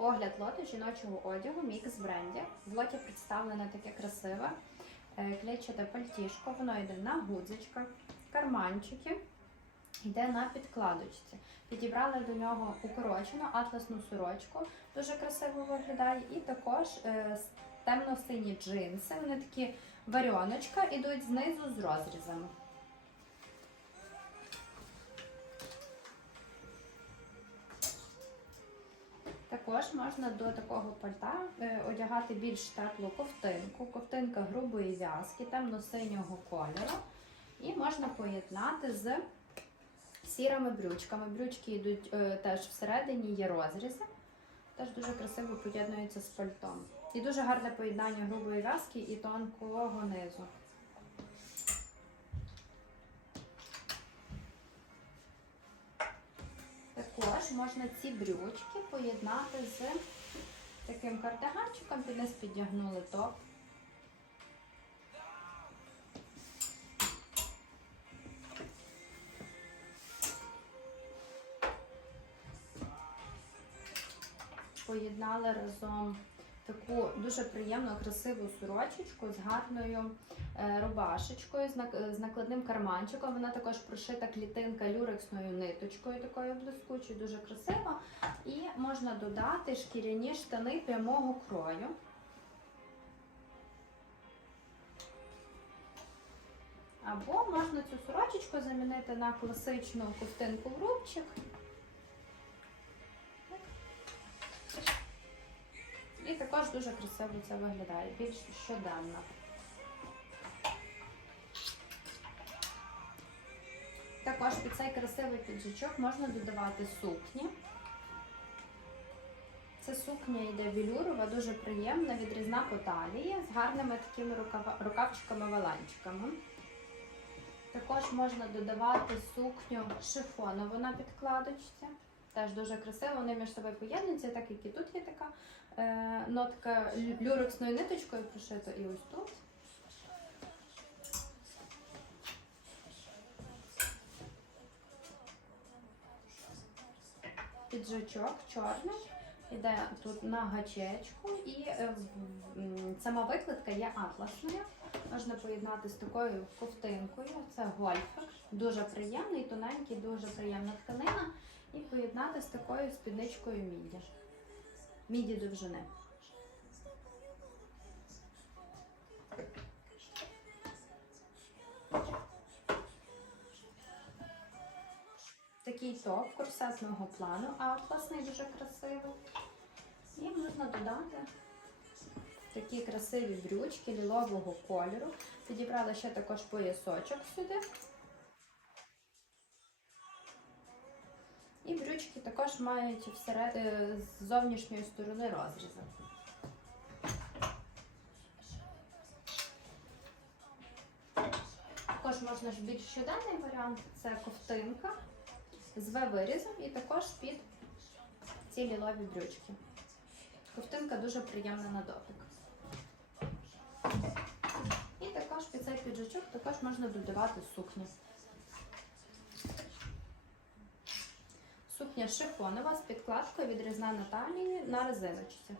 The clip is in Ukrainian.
Огляд лоту жіночого одягу мікс бренді. В лоті представлене таке красиве е, клетчате пальтішко. Воно йде на гудзичках, карманчики, йде на підкладочці. Підібрали до нього укорочену атласну сорочку, дуже красиво виглядає. І також е, темно-сині джинси. Вони такі варіоночка, ідуть знизу з розрізами. Також можна до такого пальта е, одягати більш теплу ковтинку. Ковтинка грубої в'язки, темно-синього кольору. І можна поєднати з сірими брючками. Брючки йдуть е, теж всередині, є розрізи. Теж дуже красиво поєднуються з пальтом. І дуже гарне поєднання грубої в'язки і тонкого низу. Також можна ці брючки поєднати з таким кардиганчиком, під нас підтягнули топ. Поєднали разом таку дуже приємну, красиву сорочечку з гарною е, рубашечкою, з нак- з накладним карманчиком. Вона також прошита клітинка люрексною ниточкою, такою блискучою, дуже красиво. І можна додати шкіряні штани прямого крою. Або можна цю сорочечку замінити на класичну ковтинку в рубчик. І також дуже красиво це виглядає, більш щоденно. Також під цей красивий піджачок можна додавати сукні. Це сукня йде велюрова, дуже приємна, відрізна по талії з гарними такими рукавчиками-валанчиками. Також можна додавати сукню шифонову на підкладочці. Теж дуже красиво, вони між собою поєднуються, так як і тут є така е, нотка люрексною ниточкою прошита і ось тут. Піджачок чорний. Іде тут на гачечку і е, сама викладка є атласною. Можна поєднати з такою ковтинкою. Це гольфик. Дуже приємний, тоненький, дуже приємна тканина. І поєднати з такою спідничкою міді. Міді довжини. Такий топ корсетного плану, атласний, дуже красивий. І можна додати такі красиві брючки лілового кольору. Підібрала ще також поясочок сюди. Також мають е, з зовнішньої сторони розрізи. Також можна ж більш щоденний варіант це ковтинка з В-вирізом і також під ці лілові брючки. Ковтинка дуже приємна на дотик. І також під цей піджачок також можна додавати сукню. Сукня шифонова з підкладкою відрізна на талії на резиночці.